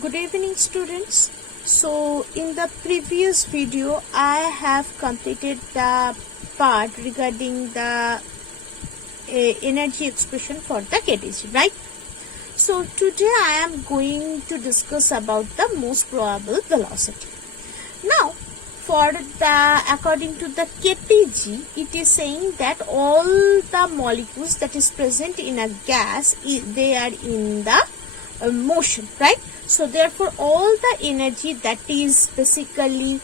Good evening, students. So in the previous video I have completed the part regarding the energy expression for the KTC, right? So today I am going to discuss about the most probable velocity. Now for the according to the KTG, it is saying that all the molecules that is present in a gas, they are in the motion, right? So therefore all the energy that is basically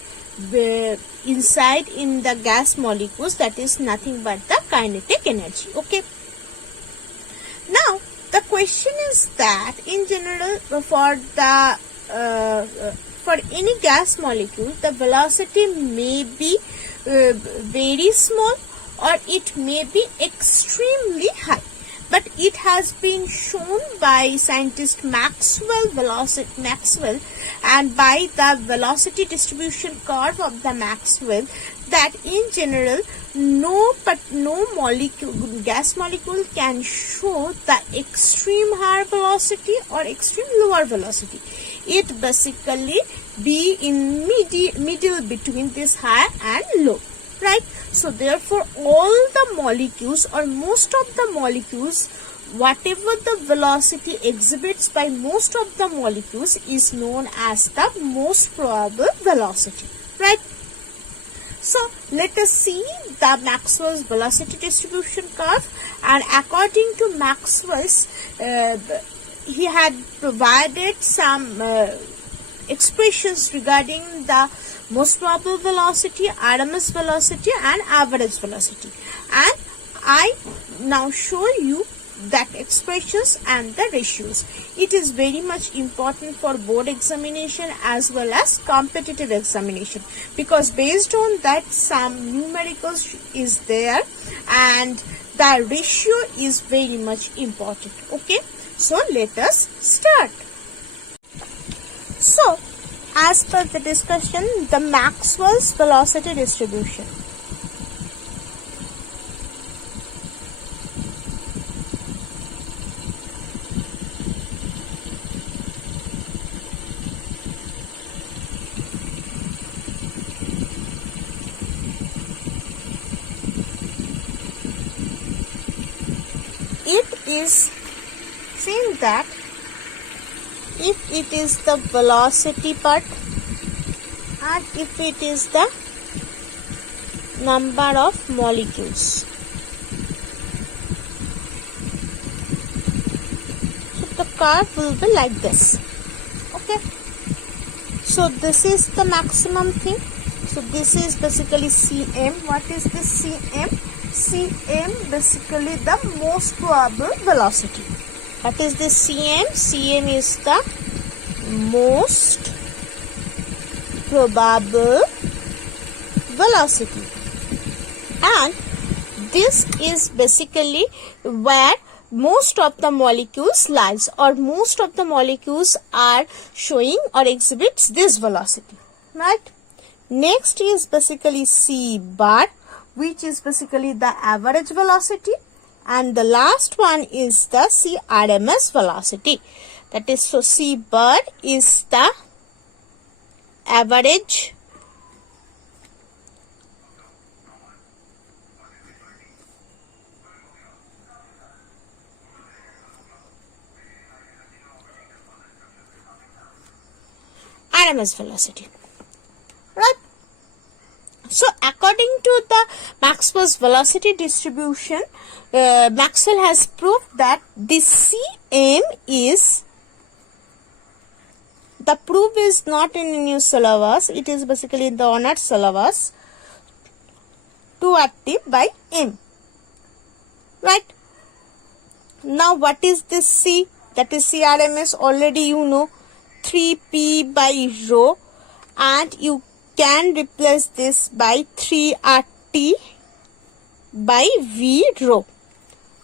inside in the gas molecules, that is nothing but the kinetic energy. Okay, now the question is that in general for the for any gas molecule, the velocity may be very small or it may be extremely high. But it has been shown by scientist Maxwell and by the velocity distribution curve of the Maxwell that in general no gas molecule can show the extreme higher velocity or extreme lower velocity. It basically be in middle between this high and low, right? So therefore all the molecules or most of the molecules, whatever the velocity exhibits by most of the molecules is known as the most probable velocity, right? So let us see the Maxwell's velocity distribution curve, and according to Maxwell's, he had provided some expressions regarding the most probable velocity, RMS velocity and average velocity, and I now show you that expressions and the ratios. It is very much important for board examination as well as competitive examination, because based on that some numericals is there and the ratio is very much important. Okay, so let us start. So as per the discussion, the Maxwell's velocity distribution. It is saying that if it is the velocity part and if it is the number of molecules. So the curve will be like this. Okay. So this is the maximum thing. So this is basically Cm. What is this Cm? Cm basically the most probable velocity. What is this Cm? Cm is the most probable velocity, and this is basically where most of the molecules lies, or most of the molecules are showing or exhibits this velocity, right? Next is basically C bar, which is basically the average velocity, and the last one is the C RMS velocity. That is, so C bar is the average RMS velocity, right? So according to the Maxwell's velocity distribution, Maxwell has proved that this Cm is, the proof is not in new syllabus, it is basically in the honored syllabus, 2RT by M, right? Now what is this C? That is CRMS, already you know, 3P by rho, and you can replace this by 3RT by V rho,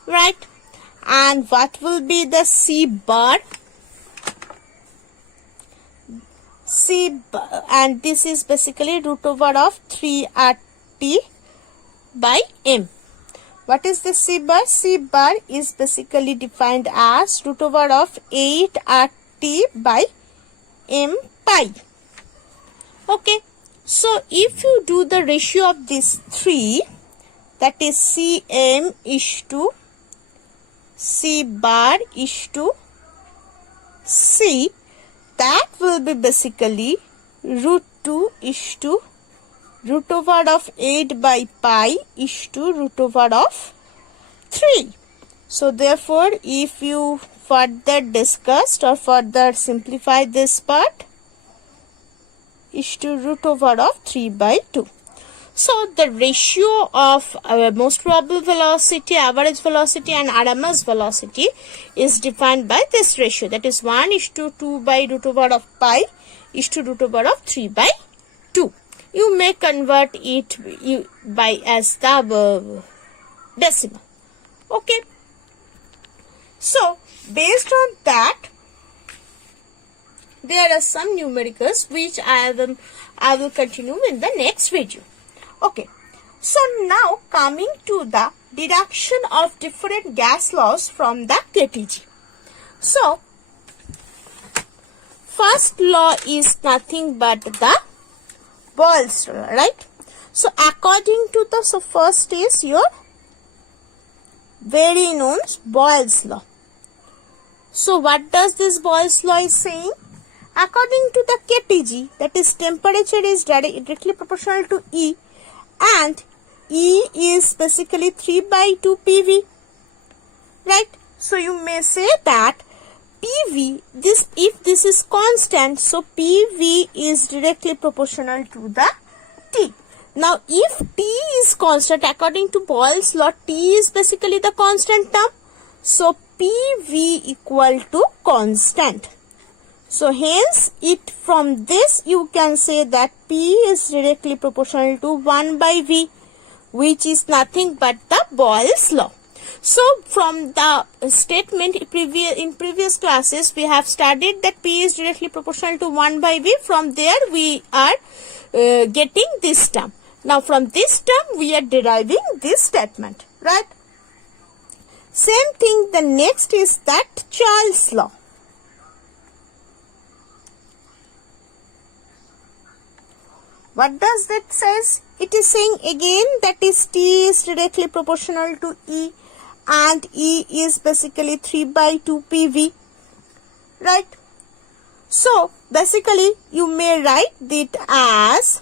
right? And what will be the C bar? And this is basically root over of 3RT by M. What is the C bar? C bar is basically defined as root over of 8RT by m pi. Okay, so if you do the ratio of these three, that is Cm is to C bar is to C, that will be basically root 2 is to root over of 8 by pi is to root over of 3. So therefore, if you further discussed or further simplify this part, is to root over of 3 by 2. So the ratio of most probable velocity, average velocity and RMS velocity is defined by this ratio, that is 1 is to 2 by root over of pi is to root over of 3 by 2. You may convert it by as the decimal. Okay. So based on that, there are some numericals which I will continue in the next video. Okay, so now coming to the deduction of different gas laws from the KTG. So first law is nothing but the Boyle's law, right? So according to the, so first is your very known Boyle's law. So what does this Boyle's law is saying? According to the KTG, that is temperature is directly proportional to E, and E is basically 3 by 2 PV, right? So you may say that PV, if this is constant, so PV is directly proportional to the T. Now if T is constant, according to Boyle's law, T is basically the constant term, so PV equal to constant. So hence it, from this you can say that P is directly proportional to 1 by V, which is nothing but the Boyle's law. So from the statement in previous classes, we have studied that P is directly proportional to 1 by V. From there we are getting this term. Now from this term we are deriving this statement, right? Same thing, the next is that Charles' law. What does that says? It is saying again that is T is directly proportional to E, and E is basically 3 by 2 PV, right? So basically you may write it as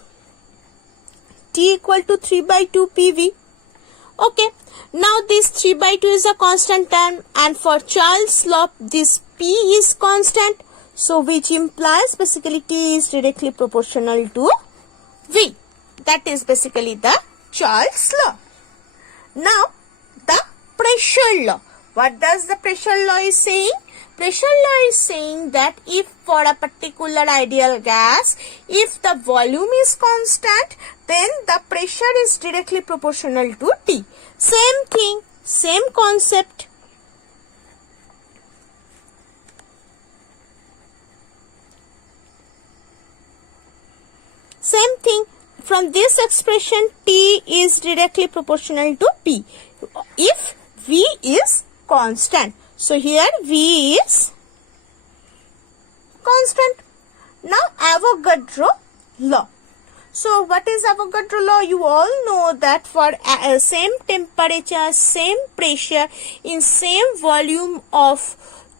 T equal to 3 by 2 PV. Okay, now this 3 by 2 is a constant term, and for Charles' law this P is constant, so which implies basically T is directly proportional to V. That is basically the Charles' law. Now the pressure law. What does the pressure law is saying? Pressure law is saying that if for a particular ideal gas, if the volume is constant, then the pressure is directly proportional to T. Same thing, same concept. Same thing, from this expression T is directly proportional to P if V is constant. So here V is constant. Now Avogadro law. So what is Avogadro law? You all know that for same temperature, same pressure in same volume of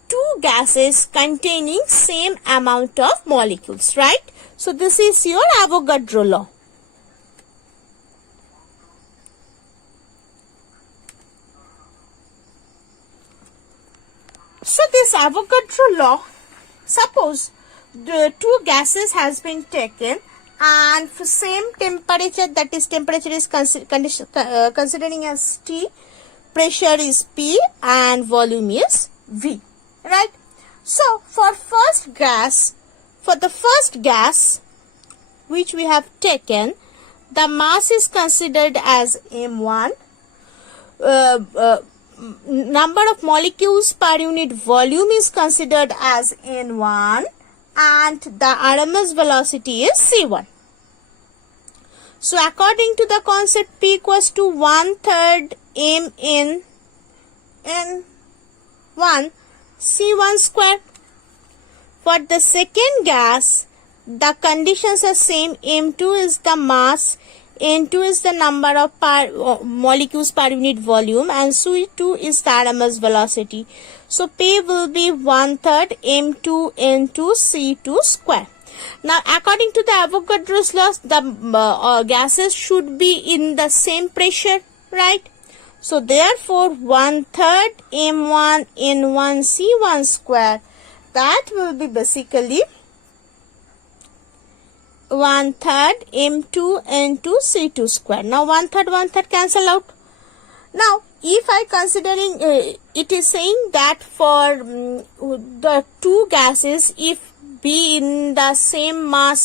two gases containing same amount of molecules, right? So this is your Avogadro law. So this Avogadro law, suppose the two gases has been taken and for same temperature, that is temperature is considering as T, pressure is P and volume is V, right? So for the first gas which we have taken, the mass is considered as M1, number of molecules per unit volume is considered as N1, and the RMS velocity is C1. So according to the concept, P equals to 1/3 m in N1 C1 square. For the second gas, the conditions are same. M2 is the mass, N2 is the number of molecules per unit volume, and C2 is the RMS velocity. So P will be 1/3 M2 N2 C2 square. Now, according to the Avogadro's law, the gases should be in the same pressure, right? So therefore, 1/3 M1 N1 C1 square, that will be basically 1/3 M2 N2 C2 square. Now 1/3 cancel out. Now if I considering it is saying that for the two gases, if be in the same mass,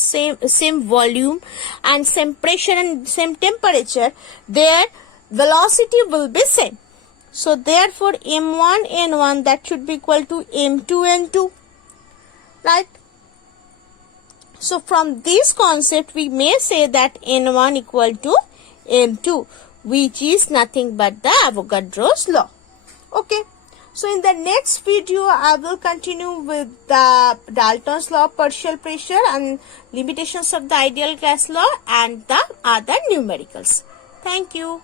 same volume and same pressure and same temperature, their velocity will be same. So therefore M1 N1, that should be equal to M2 N2, right? So from this concept we may say that N1 equal to M2, which is nothing but the Avogadro's law. Okay. So in the next video I will continue with the Dalton's law of partial pressure and limitations of the ideal gas law and the other numericals. Thank you.